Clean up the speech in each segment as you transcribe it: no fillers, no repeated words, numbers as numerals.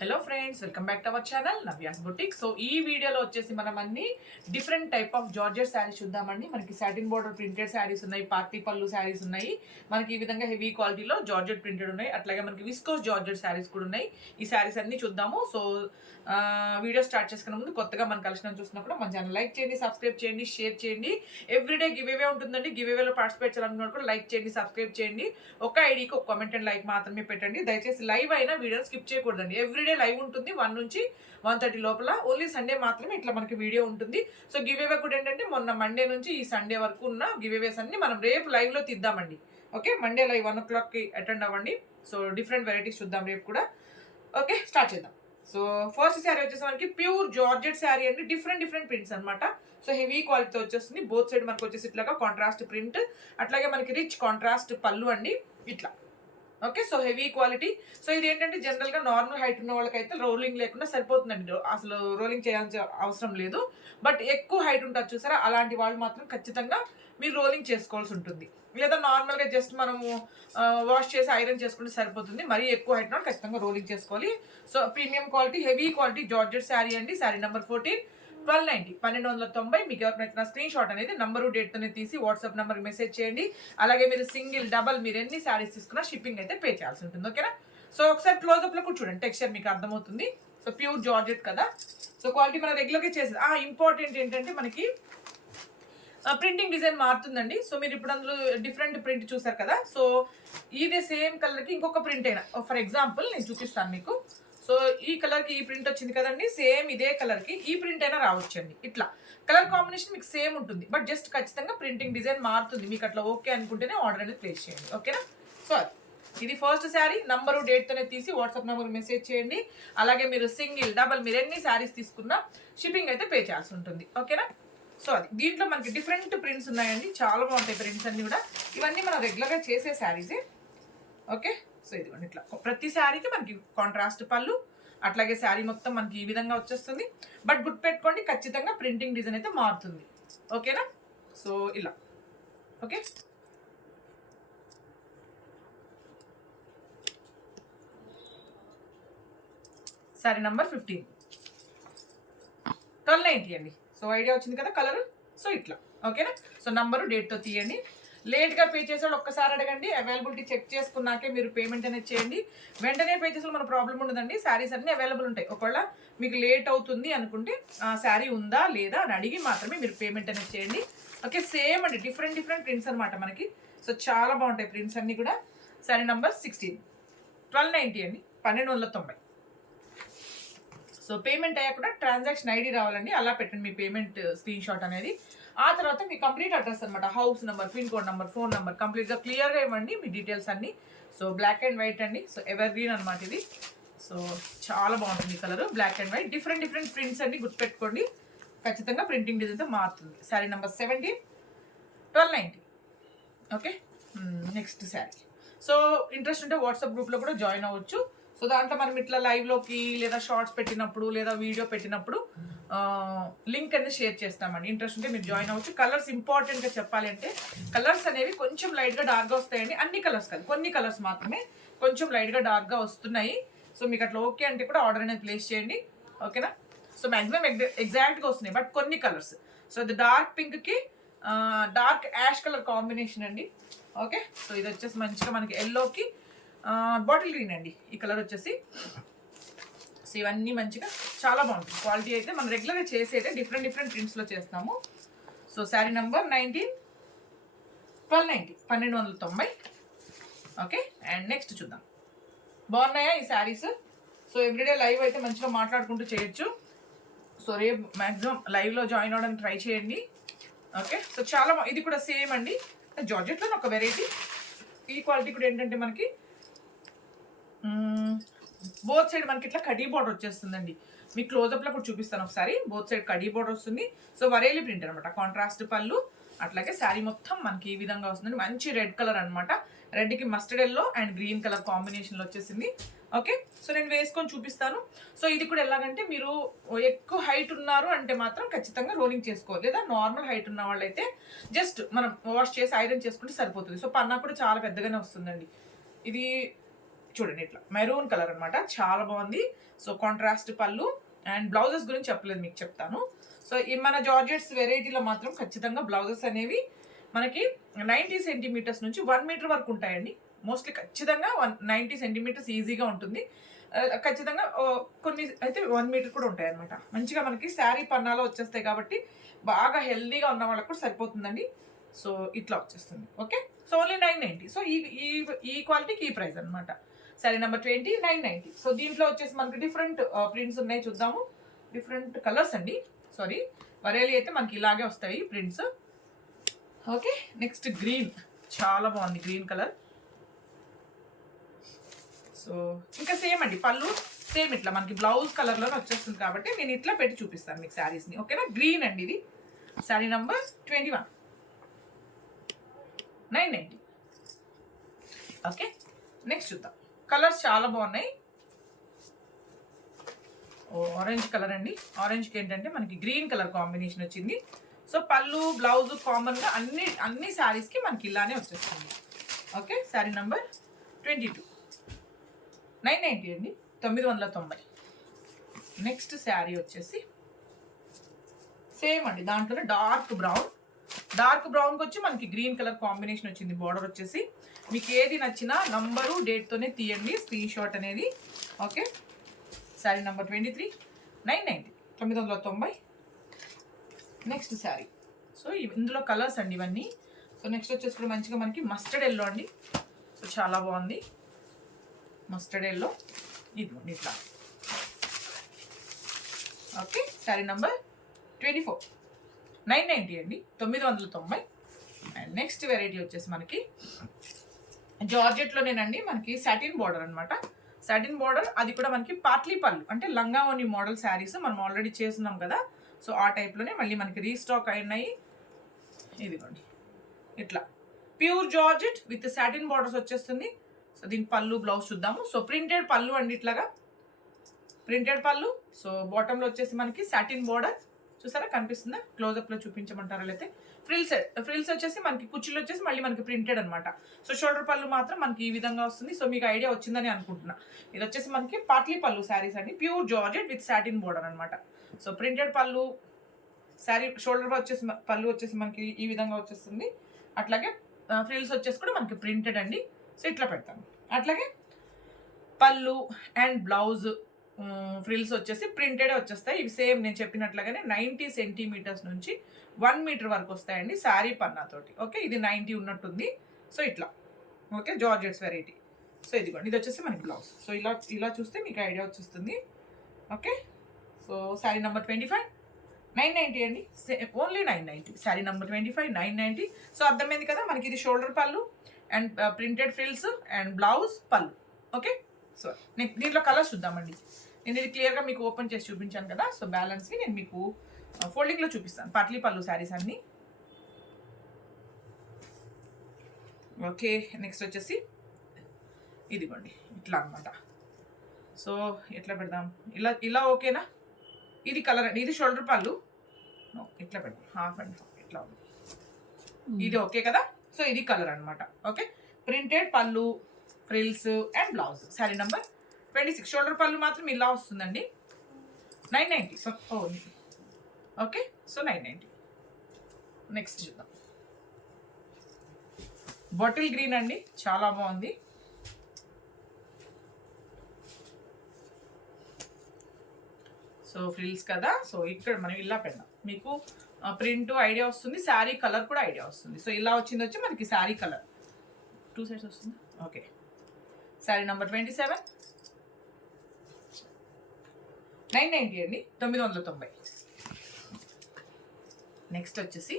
Hello friends, welcome back to our channel Navya's boutique. So ఈ వీడియోలో వచ్చేసి మనం అన్ని different type of georgette saris చూద్దామండి. మనకి సాటిన్ బోర్డర్ ప్రింటెడ్ శారీస్ ఉన్నాయి, పార్టీ పళ్ళు శారీస్ ఉన్నాయి, మనకి ఈ విధంగా హెవీ క్వాలిటీలో జార్జెట్ ప్రింటెడ్ ఉన్నాయి, అట్లాగే మనకి విస్కోస్ జార్జెట్ శారీస్ కూడా ఉన్నాయి. ఈ శారీస్ అన్ని చూద్దాము. సో వీడియో స్టార్ట్ చేసుకునే ముందు కొత్తగా మన కలెక్షన్ చూసినప్పుడు మన ఛానల్ లైక్ చేయండి, సబ్స్క్రైబ్ చేయండి, షేర్ చేయండి. ఎవ్రీడే గివ్ అవే ఉంటుందండి. గివ్ అవేలో పార్టిసిపేట్ చేయాలనుకున్న కూడా లైక్ చేయండి, సబ్స్క్రైబ్ చేయండి. ఒక ఐడికి ఒక కామెంట్ అండ్ లైక్ మాత్రమే పెట్టండి. దయచేసి లైవ్ అయినా వీడియో స్కిప్ చేయకూడదండి. ఎవ్రీడే లైవ్ ఉంటుంది 1 నుంచి 1:30 లోపల. ఓన్లీ సండే మాత్రమే ఇట్లా మనకి వీడియో ఉంటుంది. సో గివ్ అవే కూడా ఏంటంటే మొన్న మండే నుంచి ఈ సండే వరకు ఉన్న గివ్ అవేస్ అన్ని మనం రేపు లైవ్ లో తీద్దామండి. ఓకే, మండే లైవ్ 1 o'clockకి అటెండ్ అవ్వండి. సో డిఫరెంట్ వెరైటీస్ చూద్దాం రేపు కూడా. ఓకే, స్టార్ట్ చేద్దాం. సో ఫస్ట్ శారీ వచ్చేసి మనకి ప్యూర్ జార్జెట్ శారీ అండి. డిఫరెంట్ ప్రింట్స్ అనమాట. సో హెవీ క్వాలిటీతో వచ్చేస్తుంది. బోత్ సైడ్ మనకు వచ్చేసి ఇట్లాగా కాంట్రాస్ట్ ప్రింట్, అట్లాగే మనకి రిచ్ కాంట్రాస్ట్ పళ్ళు అండి ఇట్లా. Okay, so heavy quality. So ఇది ఏంటంటే జనరల్ గా నార్మల్ హైట్ ఉన్న వాళ్ళకైతే రోలింగ్ లేకుండా సరిపోతుందండి. అసలు రోలింగ్ చేయాల్సిన అవసరం లేదు. బట్ ఎక్కువ హైట్ ఉంటుంది చూసారా, అలాంటి వాళ్ళు మాత్రం ఖచ్చితంగా మీరు రోలింగ్ చేసుకోవాల్సి ఉంటుంది. లేదా నార్మల్ గా జస్ట్ మనము వాష్ చేసి ఐరన్ చేసుకుంటే సరిపోతుంది. మరీ ఎక్కువ హైట్ ఉన్న ఖచ్చితంగా రోలింగ్ చేసుకోవాలి. So premium quality, heavy quality georgette sari అండి. శారీ నెంబర్ 14, 1290, 1290. మీకు ఎవరినైతే స్క్రీన్ షాట్ అనేది నంబరు డేట్తోనే తీసి వాట్సాప్ నెంబర్కి మెసేజ్ చేయండి. అలాగే మీరు సింగిల్, డబల్ మీరు ఎన్ని శారీస్ తీసుకున్నా షిప్పింగ్ అయితే పే చేయాల్సి ఉంటుంది. ఓకేనా? సో ఒకసారి క్లోజ్అప్ లో కూడా చూడండి, టెక్స్చర్ మీకు అర్థమవుతుంది. సో ప్యూర్ జార్జెట్ కదా. సో క్వాలిటీ మన రెగ్యులర్గా చేసేది. ఇంపార్టెంట్ ఏంటంటే మనకి ప్రింటింగ్ డిజైన్ మారుతుందండి. సో మీరు ఇప్పుడు అందులో డిఫరెంట్ ప్రింట్ చూసారు కదా. సో ఇదే సేమ్ కలర్కి ఇంకొక ప్రింట్ అయినా, ఫర్ ఎగ్జాంపుల్ నేను చూపిస్తాను మీకు. సో ఈ కలర్కి ఈ ప్రింట్ వచ్చింది కదండి, సేమ్ ఇదే కలర్కి ఈ ప్రింట్ అయినా రావచ్చండి. ఇట్లా కలర్ కాంబినేషన్ మీకు సేమ్ ఉంటుంది, బట్ జస్ట్ ఖచ్చితంగా ప్రింటింగ్ డిజైన్ మారుతుంది. మీకు అట్లా ఓకే అనుకుంటేనే ఆర్డర్ అనేది ప్లేస్ చేయండి. ఓకేనా? సో ఇది ఫస్ట్ శారీ. నంబరు డేట్తోనే తీసి వాట్సాప్ నెంబర్కి మెసేజ్ చేయండి. అలాగే మీరు సింగిల్, డబల్ మీరు ఎన్ని శారీస్ తీసుకున్నా షిప్పింగ్ అయితే పే చేయాల్సి ఉంటుంది. ఓకేనా? సో అది దీంట్లో మనకి డిఫరెంట్ ప్రింట్స్ ఉన్నాయండి. చాలా బాగుంటాయి ప్రింట్స్ అన్ని కూడా. ఇవన్నీ మనం రెగ్యులర్గా చేసే శారీసే. ఓకే, సో ఇదిగోండి ఇట్లా ప్రతి శారీకి మనకి కాంట్రాస్ట్ పళ్ళు, అట్లాగే శారీ మొత్తం మనకి ఈ విధంగా వచ్చేస్తుంది. బట్ గుర్తుపెట్టుకోండి, ఖచ్చితంగా ప్రింటింగ్ డిజైన్ అయితే మారుతుంది. ఓకేనా? సో ఇలా. ఓకే, శారీ నంబర్ 15, 1290 అండి. సో ఐడియా వచ్చింది కదా కలర్. సో ఇట్లా. ఓకేనా? సో నంబరు డేట్తో తీయండి. లేట్గా పే చేసేవాళ్ళు ఒక్కసారి అడగండి. అవైలబిలిటీ చెక్ చేసుకున్నాకే మీరు పేమెంట్ అనేది చేయండి. వెంటనే పే చేసే మన ప్రాబ్లం ఉండదండి. శారీస్ అన్నీ అవైలబుల్ ఉంటాయి. ఒకవేళ మీకు లేట్ అవుతుంది అనుకుంటే శారీ ఉందా లేదా అని అడిగి మాత్రమే మీరు పేమెంట్ అనేది చేయండి. ఓకే, సేమ్ అండి. డిఫరెంట్ ప్రింట్స్ అనమాట మనకి. సో చాలా బాగుంటాయి ప్రింట్స్ అన్నీ కూడా. శారీ నంబర్ 16, 1290 అండి, 1290. సో పేమెంట్ అయ్యాక కూడా ట్రాన్సాక్షన్ ఐడి రావాలండి. అలా పెట్టండి మీ పేమెంట్ స్క్రీన్ షాట్ అనేది. ఆ తర్వాత మీ కంప్లీట్ అడ్రస్ అనమాట, house number, pin code number, phone number కంప్లీట్గా క్లియర్గా ఇవ్వండి మీ డీటెయిల్స్ అన్ని. సో బ్లాక్ అండ్ వైట్ అండి. సో ఎవర్ గ్రీన్ అనమాట ఇది. సో చాలా బాగుంటుంది colour, black and white. Different prints అన్ని గుర్తుపెట్టుకోండి. ఖచ్చితంగా ప్రింటింగ్ డిజైన్తో మారుతుంది. Sari number 17, 1290. Okay, next sari. So interest ఉంటే వాట్సాప్ గ్రూప్లో కూడా జాయిన్ అవ్వచ్చు. సో దాంట్లో మనం ఇట్లా లైవ్లోకి లేదా షార్ట్స్ పెట్టినప్పుడు లేదా వీడియో పెట్టినప్పుడు లింక్ అనేది షేర్ చేస్తామండి. ఇంట్రెస్ట్ ఉంటే మీరు జాయిన్ అవ్వచ్చు. కలర్స్ ఇంపార్టెంట్గా చెప్పాలి అంటే కలర్స్ అనేవి కొంచెం లైట్గా డార్క్గా వస్తాయండి. అన్ని కలర్స్ కాదు, కొన్ని కలర్స్ మాత్రమే కొంచెం లైట్గా డార్క్గా వస్తున్నాయి. సో మీకు అట్లా ఓకే అంటే కూడా ఆర్డర్ అనేది ప్లేస్ చేయండి. ఓకేనా? సో మ్యాక్సిమం ఎగ్జాక్ట్గా వస్తున్నాయి, బట్ కొన్ని కలర్స్. సో ఇది డార్క్ పింక్కి డార్క్ యాష్ కలర్ కాంబినేషన్ అండి. ఓకే, సో ఇది వచ్చేసి మంచిగా మనకి ఎల్లోకి బాటిల్ గ్రీన్ అండి ఈ కలర్ వచ్చేసి. సో ఇవన్నీ మంచిగా చాలా బాగుంటుంది. క్వాలిటీ అయితే మనం రెగ్యులర్గా చేసేదే డిఫరెంట్ ప్రింట్స్లో చేస్తాము. So sari number 19, 1290, 1290. Okay, and next చూద్దాం. బాగున్నాయా ఈ శారీస్? సో ఎవ్రీడే లైవ్ అయితే మంచిగా మాట్లాడుకుంటూ చేయొచ్చు. సో రేపు మ్యాక్సిమం లైవ్లో జాయిన్ అవ్వడానికి ట్రై చేయండి. ఓకే, సో చాలా ఇది కూడా సేమ్ అండి, జార్జెట్లో ఒక వెరైటీ. ఈ క్వాలిటీ కూడా ఏంటంటే మనకి బోత్ సైడ్ మనకి ఇట్లా కడీ బార్డర్ వచ్చేస్తుందండి. మీకు క్లోజప్లో కూడా చూపిస్తాను ఒకసారి. బోత్ సైడ్ కడీ బార్డర్ వస్తుంది. సో వరేలి ప్రింట్ అనమాట, కాంట్రాస్ట్ పళ్ళు, అట్లాగే శారీ మొత్తం మనకి ఈ విధంగా వస్తుంది. మంచి రెడ్ కలర్ అనమాట. రెడ్కి mustard yellow and green colour కాంబినేషన్లో వచ్చేసింది. ఓకే, సో నేను వేసుకొని చూపిస్తాను. సో ఇది కూడా ఎలాగంటే మీరు ఎక్కువ హైట్ ఉన్నారు అంటే మాత్రం ఖచ్చితంగా రోలింగ్ చేసుకోవాలి. లేదా నార్మల్ హైట్ ఉన్న వాళ్ళైతే జస్ట్ మనం వాష్ చేసి ఐరన్ చేసుకుంటే సరిపోతుంది. సో పన్నా కూడా చాలా పెద్దగానే వస్తుందండి. ఇది చూడండి ఇట్లా మెరూన్ కలర్ అనమాట, చాలా బాగుంది. సో కాంట్రాస్ట్ పళ్ళు. అండ్ బ్లౌజెస్ గురించి చెప్పలేదు, మీకు చెప్తాను. సో ఈ మన జార్జెట్స్ వెరైటీలో మాత్రం ఖచ్చితంగా బ్లౌజెస్ అనేవి మనకి 90 సెంటీమీటర్స్ నుంచి 1 మీటర్ వరకు ఉంటాయండి. మోస్ట్లీ ఖచ్చితంగా 90 సెంటీమీటర్స్ ఈజీగా ఉంటుంది. ఖచ్చితంగా కొన్ని అయితే 1 మీటర్ కూడా ఉంటాయి అనమాట. మంచిగా మనకి శారీ పన్నాలో వచ్చేస్తాయి కాబట్టి బాగా హెల్దీగా ఉన్న వాళ్ళకి కూడా సరిపోతుందండి. సో ఇట్లా వచ్చేస్తుంది. Okay, so only 990. సో ఈ క్వాలిటీకి ఈ ప్రైస్ అనమాట. శారీ నెంబర్ 20 990. సో దీంట్లో వచ్చేసి మనకి డిఫరెంట్ ప్రింట్స్ ఉన్నాయి, చూద్దాము. డిఫరెంట్ కలర్స్ అండి, సారీ వరేలి అయితే మనకి ఇలాగే వస్తాయి ప్రింట్స్. ఓకే, నెక్స్ట్ గ్రీన్, చాలా బాగుంది గ్రీన్ కలర్. సో ఇంకా సేమ్ అండి, పళ్ళు సేమ్ ఇట్లా మనకి బ్లౌజ్ కలర్లోనే వచ్చేస్తుంది కాబట్టి నేను ఇట్లా పెట్టి చూపిస్తాను మీకు శారీస్ని. ఓకేనా, గ్రీన్ అండి ఇది. శారీ నంబర్ 21 990. ఓకే, నెక్స్ట్ చూద్దాం. కలర్స్ చాలా బాగున్నాయి. ఆరెంజ్ కలర్ అండి. ఆరెంజ్కి ఏంటంటే మనకి గ్రీన్ కలర్ కాంబినేషన్ వచ్చింది. సో పళ్ళు బ్లౌజ్ కామన్గా అన్ని శారీస్కి మనకి ఇలానే వచ్చేస్తుంది. ఓకే, శారీ నంబర్ 22 990 అండి, 990. నెక్స్ట్ శారీ వచ్చేసి సేమ్ అండి, దాంట్లోనే డార్క్ బ్రౌన్కి వచ్చి మనకి గ్రీన్ కలర్ కాంబినేషన్ వచ్చింది. బార్డర్ వచ్చేసి మీకు ఏది నచ్చినా నంబరు డేట్తోనే తీయండి స్క్రీన్ షాట్ అనేది. Okay, sari number 23 990 990. Next sari. So ఇందులో కలర్స్ అండి ఇవన్నీ. సో నెక్స్ట్ వచ్చేసి కూడా మంచిగా మనకి మస్టర్డ్ ఎల్లో అండి. సో చాలా బాగుంది మస్టర్డ్ ఎల్లో, ఇది ఇట్లా. ఓకే, శారీ నెంబర్ 24 990 అండి, 990. అండ్ నెక్స్ట్ వెరైటీ వచ్చేసి మనకి జార్జెట్లోనేనండి, మనకి సాటిన్ బార్డర్ అనమాట. సాటిన్ బార్డర్, అది కూడా మనకి పాట్లీ పళ్ళు అంటే లంగావోని మోడల్ శారీస్ మనం ఆల్రెడీ చేస్తున్నాం కదా. సో ఆ టైప్లోనే మళ్ళీ మనకి రీస్టాక్ అయినాయి. ఇదిగోండి ఇట్లా pure georgette with satin borders వచ్చేస్తుంది. సో దీని పళ్ళు బ్లౌజ్ చూద్దాము. సో ప్రింటెడ్ పళ్ళు అండి, ఇట్లాగా ప్రింటెడ్ పళ్ళు. సో బాటంలో వచ్చేసి మనకి సాటిన్ బార్డర్ చూసారా, కనిపిస్తుందా? క్లోజప్లో చూపించమంటారా? లేకపోతే ఫ్రిల్స్ వచ్చేసి మనకి కుచ్చులు వచ్చేసి మళ్ళీ మనకి ప్రింటెడ్ అనమాట. సో షోల్డర్ పళ్ళు మాత్రం మనకి ఈ విధంగా వస్తుంది. సో మీకు ఐడియా వచ్చిందని అనుకుంటున్నా. ఇది వచ్చేసి మనకి పాట్లీ పళ్ళు శారీస్ అండి, pure georgette with satin border అనమాట. సో ప్రింటెడ్ పళ్ళు శారీ, షోల్డర్ వచ్చేసి పళ్ళు వచ్చేసి మనకి ఈ విధంగా వచ్చేస్తుంది. అట్లాగే ఫ్రిల్స్ వచ్చేసి కూడా మనకి ప్రింటెడ్ అండి. సో ఇట్లా పెడతాను. అట్లాగే పళ్ళు అండ్ బ్లౌజ్ ఫ్రిల్స్ వచ్చేసి ప్రింటెడే వచ్చేస్తాయి. ఇవి సేమ్ నేను చెప్పినట్లుగానే 90 సెంటీమీటర్స్ నుంచి 1 మీటర్ వరకు వస్తాయండి శారీ పన్నాతోటి. ఓకే, ఇది 90 ఉన్నట్టుంది. సో ఇట్లా. Okay, georgettes variety. సో ఇదిగోండి, ఇది వచ్చేసి మనకి బ్లౌజ్. సో ఇలా చూస్తే మీకు ఐడియా వచ్చేస్తుంది. ఓకే, సో శారీ నెంబర్ 25 990 అండి, ఓన్లీ 990. శారీ నెంబర్ 25 990. సో అర్థమైంది కదా, మనకి ఇది షోల్డర్ పళ్ళు and printed frills and blouse పళ్ళు. ఓకే, సో దీంట్లో కలర్స్ చూద్దామండి. నేను ఇది క్లియర్గా మీకు ఓపెన్ చేసి చూపించాను కదా. సో బ్యాలెన్స్ని నేను మీకు ఫోల్డింగ్లో చూపిస్తాను. పాట్లీ పళ్ళు శారీస్ అన్నీ. ఓకే, నెక్స్ట్ వచ్చేసి ఇదిగోండి ఇట్లా అనమాట. సో ఎట్లా పెడదాం, ఇలా ఓకేనా? ఇది కలర్ అండి, ఇది షోల్డర్ పళ్ళు. ఇట్లా పెడదాం, హాఫ్ అండ్ హాఫ్ ఇట్లా ఉంది. ఇది ఓకే కదా. సో ఇది కలర్ అనమాట. ఓకే, ప్రింటెడ్ పళ్ళు frills and blouse. Sari number 26. Shoulder పళ్ళు మాత్రం ఇలా వస్తుందండి, 990. So okay, so 990. నెక్స్ట్ చూద్దాం. బాటిల్ గ్రీన్ అండి, చాలా బాగుంది. సో ఫ్రిల్స్ కదా. సో ఇక్కడ మనం ఇలా పెడదాం, మీకు ప్రింట్ ఐడియా వస్తుంది, శారీ కలర్ కూడా ఐడియా వస్తుంది. సో ఇలా వచ్చింది వచ్చి మనకి శారీ కలర్ 2 సైడ్స్ వస్తుంది. ఓకే, శారీ నెంబర్ 27 990 అండి, 990. నెక్స్ట్ వచ్చేసి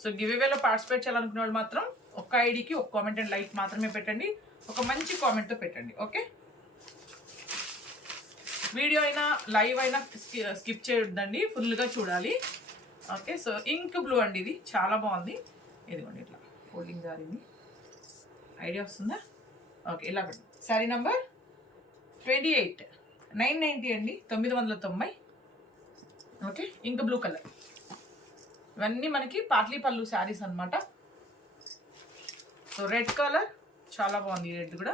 సో గివ్ అవేలో పార్టిసిపేట్ చేయాలనుకునే వాళ్ళు మాత్రం ఒక్క ఐడికి ఒక కామెంట్ అండ్ లైక్ మాత్రమే పెట్టండి. ఒక మంచి కామెంట్తో పెట్టండి. ఓకే, వీడియో అయినా లైవ్ అయినా స్కిప్ చేయొద్దండి, ఫుల్గా చూడాలి. ఓకే, సో ఇంక్ బ్లూ అండి, ఇది చాలా బాగుంది. ఇదిగోండి ఇట్లా ఫోల్డింగ్ జారింది, ఐడియా వస్తుందా? ఓకే, ఇలా పెట్టండి. శారీ నంబర్ 28 990 అండి, 990. Okay, ink blue colour. ఇవన్నీ మనకి పాట్లీ పళ్ళు శారీస్ అనమాట. సో రెడ్ కలర్ చాలా బాగుంది, రెడ్ కూడా.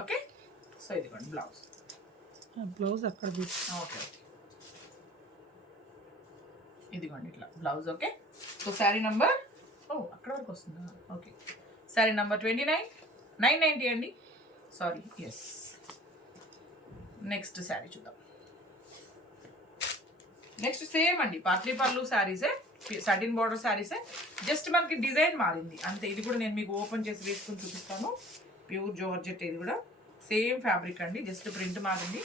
ఓకే, సో ఇదిగోండి బ్లౌజ్ అక్కడ ఓకే, ఇదిగోండి ఇట్లా blouse. Okay, so sari number అక్కడ వరకు వస్తుందా? ఓకే, శారీ నంబర్ 29, 990 అండి. Sorry, yes. నెక్స్ట్ శారీ చూద్దాం. నెక్స్ట్ సేమ్ అండి, పార్టీ పళ్ళు శారీసే, సాటిన్ బార్డర్ శారీసే, జస్ట్ మనకి డిజైన్ మారింది అంతే. ఇది కూడా నేను మీకు ఓపెన్ చేసి వేసుకుని చూపిస్తాను. ప్యూర్ జార్జెట్, ఇది కూడా సేమ్ ఫ్యాబ్రిక్ అండి, జస్ట్ ప్రింట్ మారింది.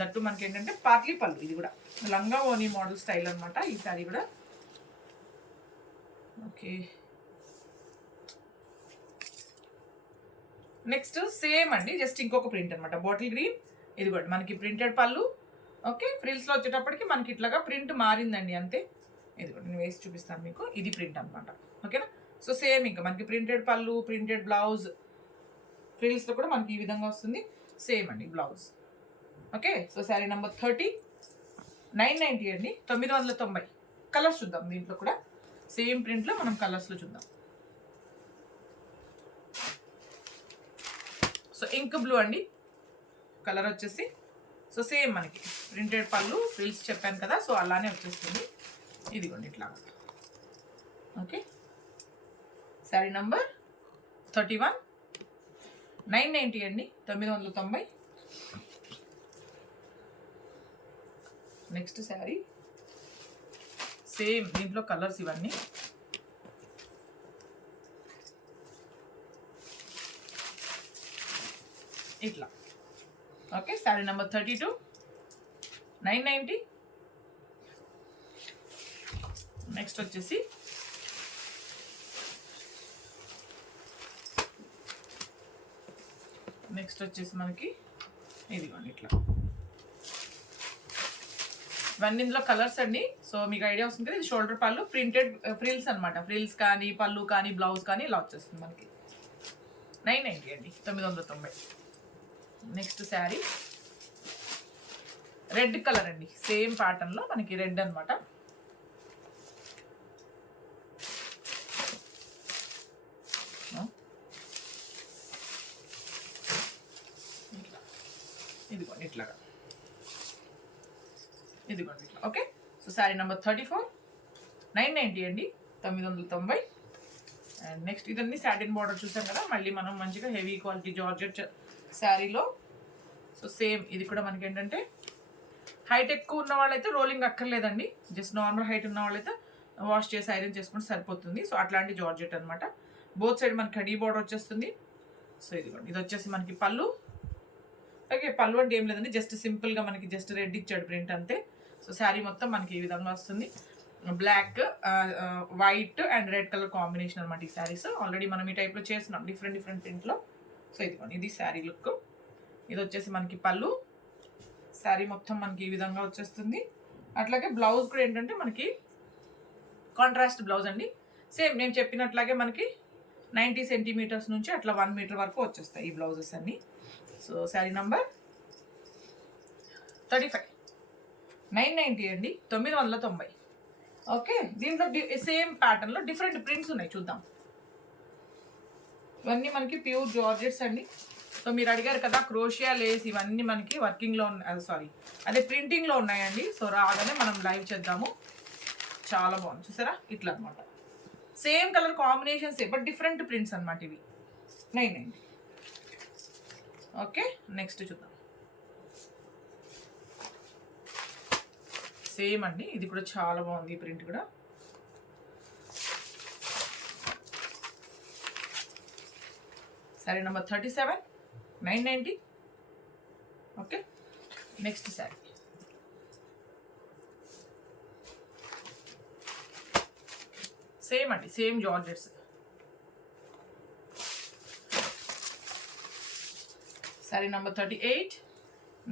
దట్టు మనకి ఏంటంటే పార్టీ పళ్ళు, ఇది కూడా లంగా ఓనీ మోడల్ స్టైల్ అనమాట ఈ శారీ కూడా. ఓకే, నెక్స్ట్ సేమ్ అండి, జస్ట్ ఇంకొక ప్రింట్ అనమాట, బాటిల్ గ్రీన్. ఇది కూడా మనకి ప్రింటెడ్ పళ్ళు. ఓకే, ఫ్రిల్స్లో వచ్చేటప్పటికి మనకి ఇట్లాగా ప్రింట్ మారిందండి అంతే. ఇది కూడా నేను వేసి చూపిస్తాను మీకు, ఇది ప్రింట్ అనమాట. ఓకేనా, సో సేమ్ ఇంకా మనకి ప్రింటెడ్ పళ్ళు, ప్రింటెడ్ బ్లౌజ్, ఫ్రిల్స్లో కూడా మనకి ఈ విధంగా వస్తుంది. సేమ్ అండి blouse. Okay, so sari number 30, 990 అండి, 990. కలర్స్ చూద్దాం దీంట్లో కూడా, సేమ్ ప్రింట్లో మనం కలర్స్లో చూద్దాం. సో ఇంక్ బ్లూ అండి కలర్ వచ్చేసి. సో సేమ్ మనకి ప్రింటెడ్ పళ్ళు, ఫ్రిల్స్ చెప్పాను కదా, సో అలానే వచ్చేస్తుంది. ఇదిగోండి ఇట్లా. ఓకే, శారీ నంబర్ 31, 990 అండి, 990. నెక్స్ట్ శారీ సేమ్, దీంట్లో కలర్స్ ఇవన్నీ. ఇట్లా. Okay, sari number 32, 990. నెక్స్ట్ వచ్చేసి మనకి ఇదిగోండి ఇట్లా. ఇవన్నీ ఇందులో కలర్స్ అండి. సో మీకు ఐడియా వస్తుంది కదా, ఇది షోల్డర్ పళ్ళు, ప్రింటెడ్ ఫ్రిల్స్ అనమాట. ఫ్రిల్స్ కానీ పళ్ళు కానీ బ్లౌజ్ కానీ ఇలా వచ్చేస్తుంది మనకి. 990 అండి, 990. నెక్స్ట్ శారీ రెడ్ కలర్ అండి, సేమ్ ప్యాటర్న్లో మనకి రెడ్ అనమాట. ఇదిగోండి ఇట్లాగా, ఇదిగోండి ఇట్లా. ఓకే, సో శారీ నెంబర్ 34, 990 అండి, 990. అండ్ నెక్స్ట్ ఇదన్నీ సాటిన్ బార్డర్ చూసాం కదా, మళ్ళీ మనం మంచిగా హెవీ క్వాలిటీ జార్జెట్ శారీలో. సో సేమ్ ఇది కూడా మనకి ఏంటంటే హైట్ ఎక్కువ ఉన్న వాళ్ళైతే రోలింగ్ అక్కర్లేదండి, జస్ట్ నార్మల్ హైట్ ఉన్న వాళ్ళైతే వాష్ చేసి ఐరన్ చేసుకుంటే సరిపోతుంది. సో అట్లాంటి జార్జెట్ అనమాట. బోత్ సైడ్ మనకి కడీ బార్డర్ వచ్చేస్తుంది. సో ఇదిగోండి, ఇది వచ్చేసి మనకి పళ్ళు. ఓకే, పళ్ళు అంటే ఏం లేదండి, జస్ట్ సింపుల్గా మనకి జస్ట్ రెడ్ ఇచ్చాడు ప్రింట్ అంతే. సో శారీ మొత్తం మనకి ఈ విధంగా వస్తుంది. Black, white and red colour combination అనమాట ఈ శారీస్. ఆల్రెడీ మనం ఈ టైప్లో చేస్తున్నాం డిఫరెంట్ ప్రింట్లో. సో ఇదిగోండి, ఇది శారీ లుక్. ఇది వచ్చేసి మనకి పళ్ళు. శారీ మొత్తం మనకి ఈ విధంగా వచ్చేస్తుంది. అట్లాగే బ్లౌజ్ కూడా ఏంటంటే మనకి కాంట్రాస్ట్ బ్లౌజ్ అండి. సేమ్ నేను చెప్పినట్లాగే మనకి 90 సెంటీమీటర్స్ నుంచి అట్లా 1 మీటర్ వరకు వచ్చేస్తాయి ఈ బ్లౌజెస్ అన్నీ. సో శారీ నంబర్ 35, 990 అండి, 990. ఓకే, దీంట్లో సేమ్ ప్యాటర్న్లో డిఫరెంట్ ప్రింట్స్ ఉన్నాయి, చూద్దాం. ఇవన్నీ మనకి ప్యూర్ జార్జెట్స్ అండి. సో మీరు అడిగారు కదా క్రోషియా లేస్, ఇవన్నీ మనకి వర్కింగ్లో ఉన్నాయి, అదే ప్రింటింగ్లో ఉన్నాయండి. సో రాగానే మనం లైవ్ చేద్దాము. చాలా బాగుంది చూసారా, ఇట్లా అనమాట. Same colour combinations but different prints అనమాట ఇవి. 990. ఓకే, నెక్స్ట్ చూద్దాం. సేమ్ అండి, ఇది కూడా చాలా బాగుంది ఈ ప్రింట్ కూడా. Sari number 37, 990. Okay, next sari same అండి, సేమ్ జార్జెట్స్. శారీ నెంబర్ 38,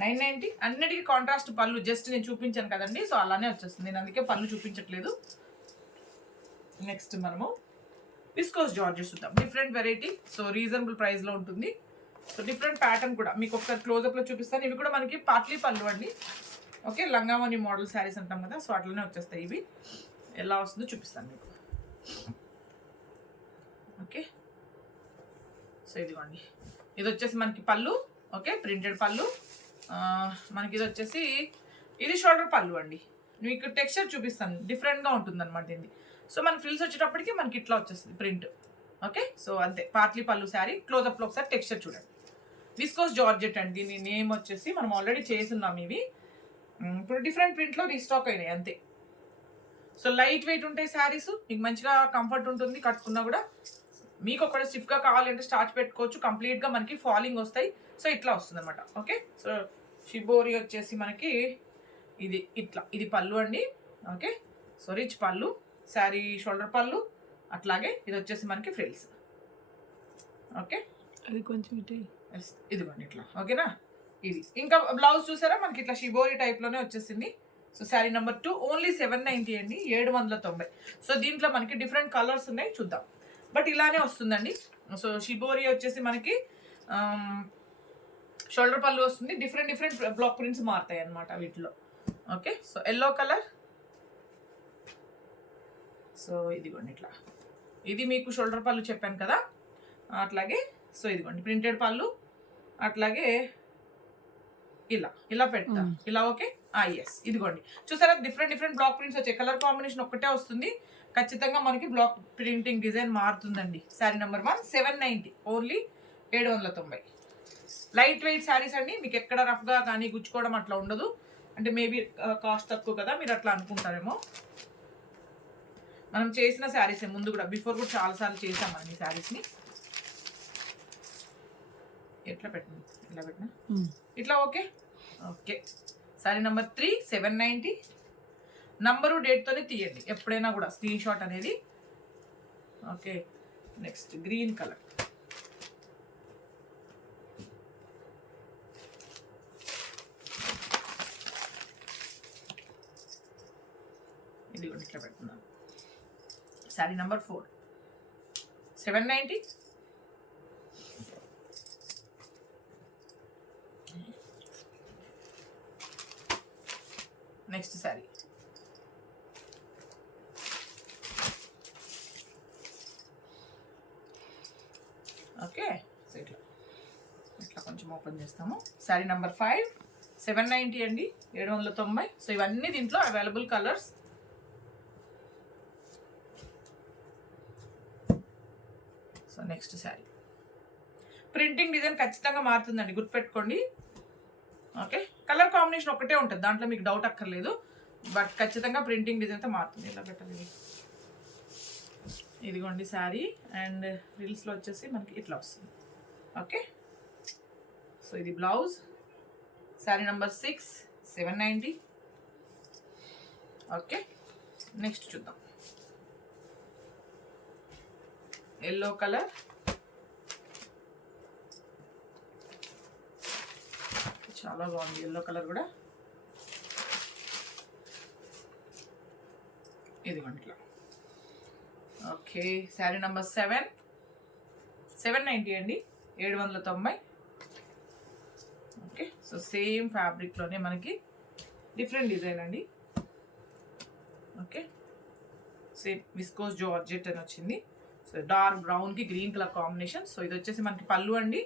990. అన్నిటికీ కాంట్రాస్ట్ పళ్ళు, జస్ట్ నేను చూపించాను కదండి, సో అలానే వచ్చేస్తుంది. నేను అందుకే పళ్ళు చూపించట్లేదు. నెక్స్ట్ మనము విస్కోస్ జార్జెట్స్ చూద్దాం, డిఫరెంట్ వెరైటీ. సో రీజనబుల్ ప్రైస్లో ఉంటుంది. సో డిఫరెంట్ ప్యాటర్న్ కూడా మీకు ఒకసారి క్లోజప్లో చూపిస్తాను. ఇవి కూడా మనకి పాట్లీ పళ్ళు అండి. ఓకే, లంగావని మోడల్ శారీస్ అంటాం కదా, సో అట్లనే వచ్చేస్తాయి. ఇవి ఎలా వస్తుందో చూపిస్తాను మీకు. ఓకే, సో ఇదిగోండి, ఇది వచ్చేసి మనకి పళ్ళు. ఓకే, ప్రింటెడ్ పళ్ళు. మనకి ఇది వచ్చేసి ఇది షోల్డర్ పళ్ళు అండి. మీకు టెక్స్చర్ చూపిస్తాను, డిఫరెంట్గా ఉంటుంది అనమాట ఇది. సో మన ఫ్రిల్స్ వచ్చేటప్పటికి మనకి ఇట్లా వచ్చేస్తుంది ప్రింట్. ఓకే, సో అంతే పాట్లీ పళ్ళు శారీ. క్లోజప్లో ఒకసారి టెక్స్చర్ చూడండి. విస్కోస్ జార్జెట్ అండి, దీని నేమ్ వచ్చేసి మనం ఆల్రెడీ చేస్తున్నాం. ఇవి ఇప్పుడు డిఫరెంట్ ప్రింట్లో రీస్టాక్ అయినాయి అంతే. సో లైట్ వెయిట్ ఉంటాయి శారీస్, మీకు మంచిగా కంఫర్ట్ ఉంటుంది కట్టుకున్నా కూడా. మీకు ఒకటి స్టిఫ్గా కావాలంటే స్టార్చ్ పెట్టుకోవచ్చు. కంప్లీట్గా మనకి ఫాలింగ్ వస్తాయి. సో ఇట్లా వస్తుంది అనమాట. ఓకే, సో షిబోరి వచ్చేసి మనకి ఇది ఇట్లా, ఇది పళ్ళు అండి. ఓకే, సో రిచ్ పళ్ళు, శారీ షోల్డర్ పళ్ళు. అట్లాగే ఇది వచ్చేసి మనకి ఫ్రిల్స్. ఓకే, అది కొంచెం ఇదిగోండి ఇట్లా. ఓకేనా, ఇది ఇంకా బ్లౌజ్ చూసారా మనకి ఇట్లా షిబోరి టైప్లోనే వచ్చేసింది. సో శారీ నెంబర్ 2 ఓన్లీ 790 అండి, 790. సో దీంట్లో మనకి డిఫరెంట్ కలర్స్ ఉన్నాయి, చూద్దాం. బట్ ఇలానే వస్తుందండి. సో షిబోరి వచ్చేసి మనకి షోల్డర్ పళ్ళు వస్తుంది. డిఫరెంట్ బ్లాక్ ప్రింట్స్ మారుతాయి అన్నమాట వీటిలో. Okay, so yellow colour. So ఇదిగోండి ఇట్లా, ఇది మీకు షోల్డర్ పళ్ళు చెప్పాను కదా. అట్లాగే సో ఇదిగోండి ప్రింటెడ్ పళ్ళు. అట్లాగే ఇలా పెడతా ఇలా. ఓకే, ఎస్, ఇదిగోండి చూసారా డిఫరెంట్ బ్లాక్ ప్రింట్స్ వచ్చాయి. కలర్ కాంబినేషన్ ఒక్కటే వస్తుంది. ఖచ్చితంగా మనకి బ్లాక్ ప్రింటింగ్ డిజైన్ మారుతుందండి. Sari number 1 790 only 790. Light weight saris అండి, మీకు ఎక్కడ రఫ్గా కానీ గుచ్చుకోవడం అట్లా ఉండదు. అంటే మేబీ కాస్ట్ తక్కువ కదా మీరు అట్లా అనుకుంటారేమో. మనం చేసిన శారీసే ముందు కూడా, బిఫోర్ కూడా చాలాసార్లు చేసాం మనం ఈ శారీస్ని. ఎట్లా పెట్టిన ఇలా పెట్టినా ఇట్లా. Okay okay, sari number 3 790. Number డేట్తోనే తీయండి ఎప్పుడైనా కూడా స్క్రీన్ షాట్ అనేది. Okay, next green colour. ఇది కూడా ఇట్లా పెడుతున్నాను. Sari number 4 790. Next sari okay, so ఇట్లా కొంచెం ఓపెన్ చేస్తాము. శారీ నెంబర్ 5 790 అండి, 790. సో ఇవన్నీ దీంట్లో available colours. So next sari printing design ఖచ్చితంగా మారుతుందండి, గుర్తుపెట్టుకోండి. ఓకే, కలర్ కాంబినేషన్ ఒకటే ఉంటుంది, దాంట్లో మీకు డౌట్ అక్కర్లేదు. బట్ ఖచ్చితంగా ప్రింటింగ్ డిజైన్ అయితే మారుతుంది. ఇలా పెట్టాలి. ఇదిగోండి శారీ, అండ్ రీల్స్లో వచ్చేసి మనకి ఇట్లా వస్తుంది. ఓకే, సో ఇది blouse. Sari number 6 790. Okay, next చూద్దాం. Yellow colour. చాలా బాగుంది ఎల్లో కలర్ కూడా. ఇదిగోండి ఇట్లా. ఓకే, శారీ నెంబర్ 7 790 అండి, 790. ఓకే, సో సేమ్ ఫ్యాబ్రిక్లోనే మనకి డిఫరెంట్ డిజైన్ అండి. ఓకే, సేమ్ విస్కోస్ జార్జెట్ అని వచ్చింది. సో డార్క్ బ్రౌన్కి గ్రీన్ కలర్ కాంబినేషన్. సో ఇది వచ్చేసి మనకి పళ్ళు అండి.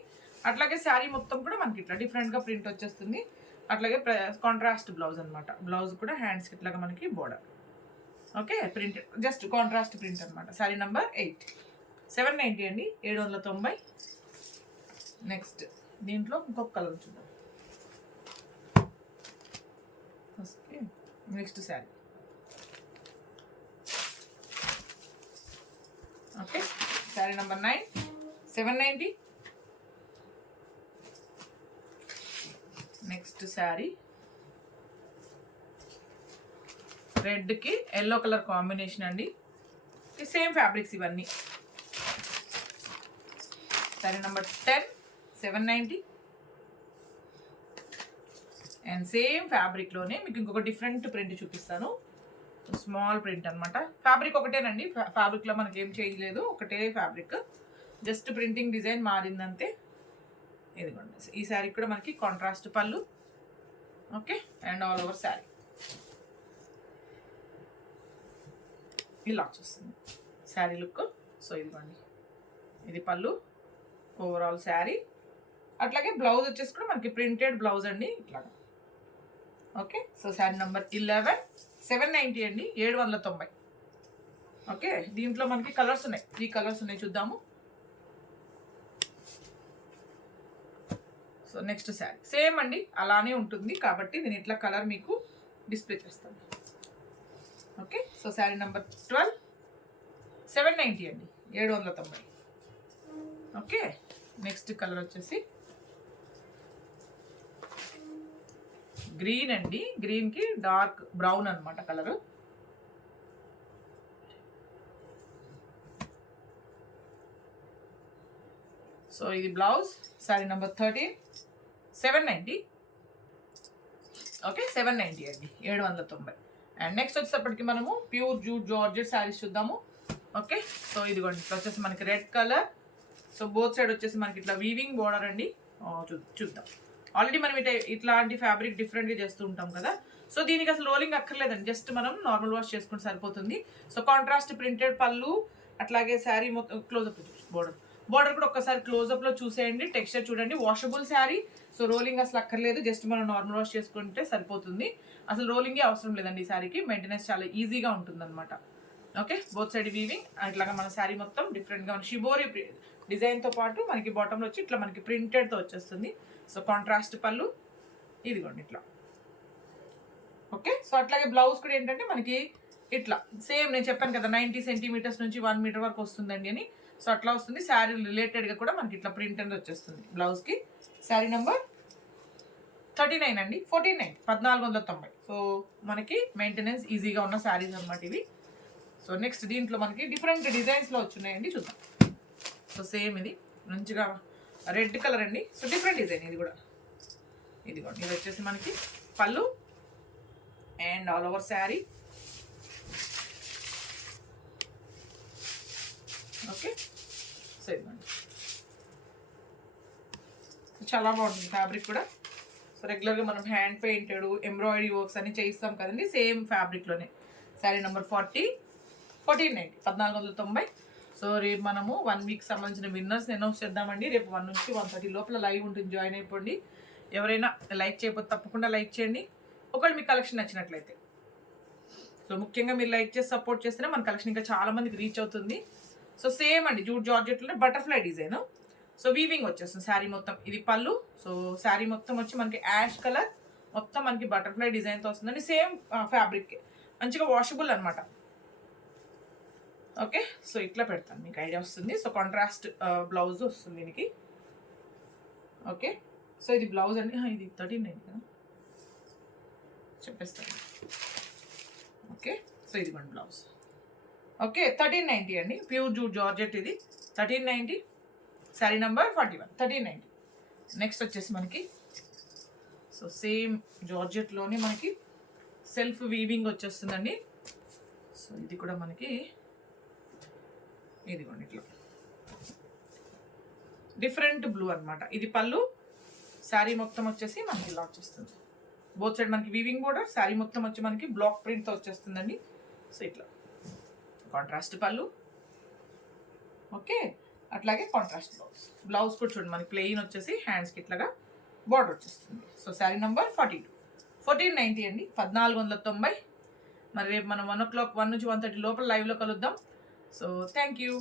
అట్లాగే శారీ మొత్తం కూడా మనకి ఇట్లా డిఫరెంట్గా ప్రింట్ వచ్చేస్తుంది. అట్లాగే కాంట్రాస్ట్ బ్లౌజ్ అనమాట. బ్లౌజ్ కూడా హ్యాండ్స్కి ఇట్లాగా మనకి border. Okay, print just contrast print అనమాట. శారీ నెంబర్ 8 790 అండి, 790. నెక్స్ట్ దీంట్లో ఇంకొక కలర్ చూద్దాం. Okay, next sari. Okay, sari number 9 790. Next sari రెడ్కి ఎల్లో కలర్ కాంబినేషన్ అండి. సేమ్ ఫ్యాబ్రిక్స్ ఇవన్నీ. శారీ నెంబర్ 10 790. అండ్ సేమ్ ఫ్యాబ్రిక్లోనే మీకు ఇంకొక డిఫరెంట్ ప్రింట్ చూపిస్తాను. స్మాల్ ప్రింట్ అనమాట. ఫ్యాబ్రిక్ ఒకటేనండి, ఫ్యాబ్రిక్లో మనకి ఏం చేంజ్ లేదు, ఒకటే ఫ్యాబ్రిక్. జస్ట్ ప్రింటింగ్ డిజైన్ మారిందంతే. ఇదిగోండి ఈ శారీ కూడా మనకి contrast pallu. Okay, and all over sari ఇలా వచ్చేస్తుంది శారీ లుక్. సో ఇదిగోండి ఇది పళ్ళు, ఓవరాల్ శారీ. అట్లాగే బ్లౌజ్ వచ్చేసి కూడా మనకి ప్రింటెడ్ బ్లౌజ్ అండి ఇట్లాగా. ఓకే, సో శారీ నెంబర్ 11, 790 అండి, 790. ఓకే, దీంట్లో మనకి కలర్స్ ఉన్నాయి, 3 కలర్స్ ఉన్నాయి, చూద్దాము. సో నెక్స్ట్ శారీ సేమ్ అండి, అలానే ఉంటుంది కాబట్టి నేను ఇట్లా కలర్ మీకు డిస్ప్లే చేస్తాను. ఓకే, సో శారీ నెంబర్ 12, 790 అండి, 790. ఓకే, నెక్స్ట్ కలర్ వచ్చేసి గ్రీన్ అండి, గ్రీన్కి డార్క్ బ్రౌన్ అనమాట కలరు. సో ఇది బ్లౌజ్. శారీ నెంబర్ 13, 790. ఓకే, 790 అండి, 790. అండ్ నెక్స్ట్ వచ్చేటప్పటికి మనము ప్యూర్ జూట్ జార్జెట్ శారీస్ చూద్దాము. ఓకే, సో ఇదిగోండి ఇట్లా వచ్చేసి మనకి red colour. So both side వచ్చేసి మనకి ఇట్లా వీవింగ్ బోర్డర్ అండి. చూద్దాం. ఆల్రెడీ మనం ఇట్లాంటి ఫ్యాబ్రిక్ డిఫరెంట్గా చేస్తూ ఉంటాం కదా. సో దీనికి అసలు రోలింగ్ అక్కర్లేదండి, జస్ట్ మనం నార్మల్ వాష్ చేసుకుంటే సరిపోతుంది. సో కాంట్రాస్ట్ ప్రింటెడ్ పళ్ళు, అట్లాగే శారీ మొత్తం క్లోజప్ బోర్డర్ కూడా ఒక్కసారి క్లోజప్లో చూసేయండి. టెక్స్చర్ చూడండి, వాషబుల్ శారీ. సో రోలింగ్ అసలు అక్కర్లేదు, జస్ట్ మనం నార్మల్ వాష్ చేసుకుంటే సరిపోతుంది. అసలు రోలింగే అవసరం లేదండి ఈ శారీకి, మెయింటెనెన్స్ చాలా ఈజీగా ఉంటుంది అనమాట. Okay, both side weaving. అట్లాగా మన శారీ మొత్తం డిఫరెంట్గా మన షిబోరి డిజైన్తో పాటు మనకి బాటంలో వచ్చి ఇట్లా మనకి ప్రింటెడ్తో వచ్చేస్తుంది. సో కాంట్రాస్ట్ పళ్ళు ఇదిగోండి ఇట్లా. ఓకే, సో అట్లాగే బ్లౌజ్ కూడా ఏంటంటే మనకి ఇట్లా సేమ్ నేను చెప్పాను కదా 90 సెంటీమీటర్స్ నుంచి 1 మీటర్ వరకు వస్తుందండి అని. సో అట్లా వస్తుంది. శారీ రిలేటెడ్గా కూడా మనకి ఇట్లా ప్రింట్ అనేది వచ్చేస్తుంది బ్లౌజ్కి. శారీ నెంబర్ 39 అండి, 1490, 1490. సో మనకి మెయింటెనెన్స్ ఈజీగా ఉన్న శారీస్ అనమాట ఇవి. సో నెక్స్ట్ దీంట్లో మనకి డిఫరెంట్ డిజైన్స్లో వచ్చున్నాయండి, చూద్దాం. సో సేమ్ ఇది మంచిగా రెడ్ కలర్ అండి. సో డిఫరెంట్ డిజైన్ ఇది కూడా. ఇదిగోండి ఇది వచ్చేసి మనకి పళ్ళు and all over sari. Okay, so ఇదిగోండి చాలా బాగుంటుంది ఫ్యాబ్రిక్ కూడా. సో రెగ్యులర్గా మనం హ్యాండ్ పెయింటెడ్ ఎంబ్రాయిడరీ వర్క్స్ అన్ని చేయిస్తాం కదండి, సేమ్ ఫ్యాబ్రిక్లోనే. శారీ నెంబర్ 40, 1490, 1490. సో రేపు మనము 1 వీక్ సంబంధించిన విన్నర్స్ అనౌన్స్ చేద్దామండి. రేపు 1 నుంచి 1:30 లోపల లైవ్ ఉంటుంది, జాయిన్ అయిపోండి. ఎవరైనా లైక్ చేయకపోతే తప్పకుండా లైక్ చేయండి, ఒకవేళ మీ కలెక్షన్ నచ్చినట్లయితే. సో ముఖ్యంగా మీరు లైక్ చేసి సపోర్ట్ చేస్తేనే మన కలెక్షన్ ఇంకా చాలా మందికి రీచ్ అవుతుంది. సో సేమ్ అండి జూట్ జార్జెట్లోనే బటర్ఫ్లై డిజైన్. సో వీవింగ్ వచ్చేస్తుంది శారీ మొత్తం. ఇది పళ్ళు. సో శారీ మొత్తం వచ్చి మనకి యాష్ కలర్, మొత్తం మనకి బటర్ఫ్లై డిజైన్తో వస్తుందండి. సేమ్ ఫ్యాబ్రిక్, మంచిగా వాషబుల్ అనమాట. ఓకే, సో ఇట్లా పెడతాను, మీకు ఐడియా వస్తుంది. సో కాంట్రాస్ట్ బ్లౌజ్ వస్తుంది దీనికి. ఓకే, సో ఇది బ్లౌజ్ అండి. ఇది 1390 కదా, చెప్పేస్తాను. ఓకే, సో ఇది మన బ్లౌజ్. ఓకే, 1390 అండి, ప్యూర్ జూట్ జార్జెట్ ఇది, 1390. శారీ నెంబర్ 41, 1390. నెక్స్ట్ వచ్చేసి మనకి సో సేమ్ జార్జెట్లోనే మనకి సెల్ఫ్ వీవింగ్ వచ్చేస్తుందండి. సో ఇది కూడా మనకి ఇదిగోండి ఇట్లా డిఫరెంట్ బ్లూ అనమాట. ఇది పళ్ళు, శారీ మొత్తం వచ్చేసి మనకి ఇలా వచ్చేస్తుంది. బోత్ సైడ్ మనకి వీవింగ్ బోర్డర్, శారీ మొత్తం వచ్చి మనకి బ్లాక్ ప్రింట్తో వచ్చేస్తుందండి. సో ఇట్లా కాంట్రాస్ట్ పళ్ళు. ఓకే, అట్లాగే కాంట్రాస్ట్ బ్లౌజ్ కూడా చూడండి మనకి ప్లెయిన్ వచ్చేసి హ్యాండ్స్కి ఇట్లాగా బార్డర్ వచ్చేస్తుంది. సో శారీ నెంబర్ 42, 1490 అండి, 1490. మరి రేపు మనం 1 o'clock, 1 నుంచి 1:30 లోపల లైవ్లో కలుద్దాం. So thank you.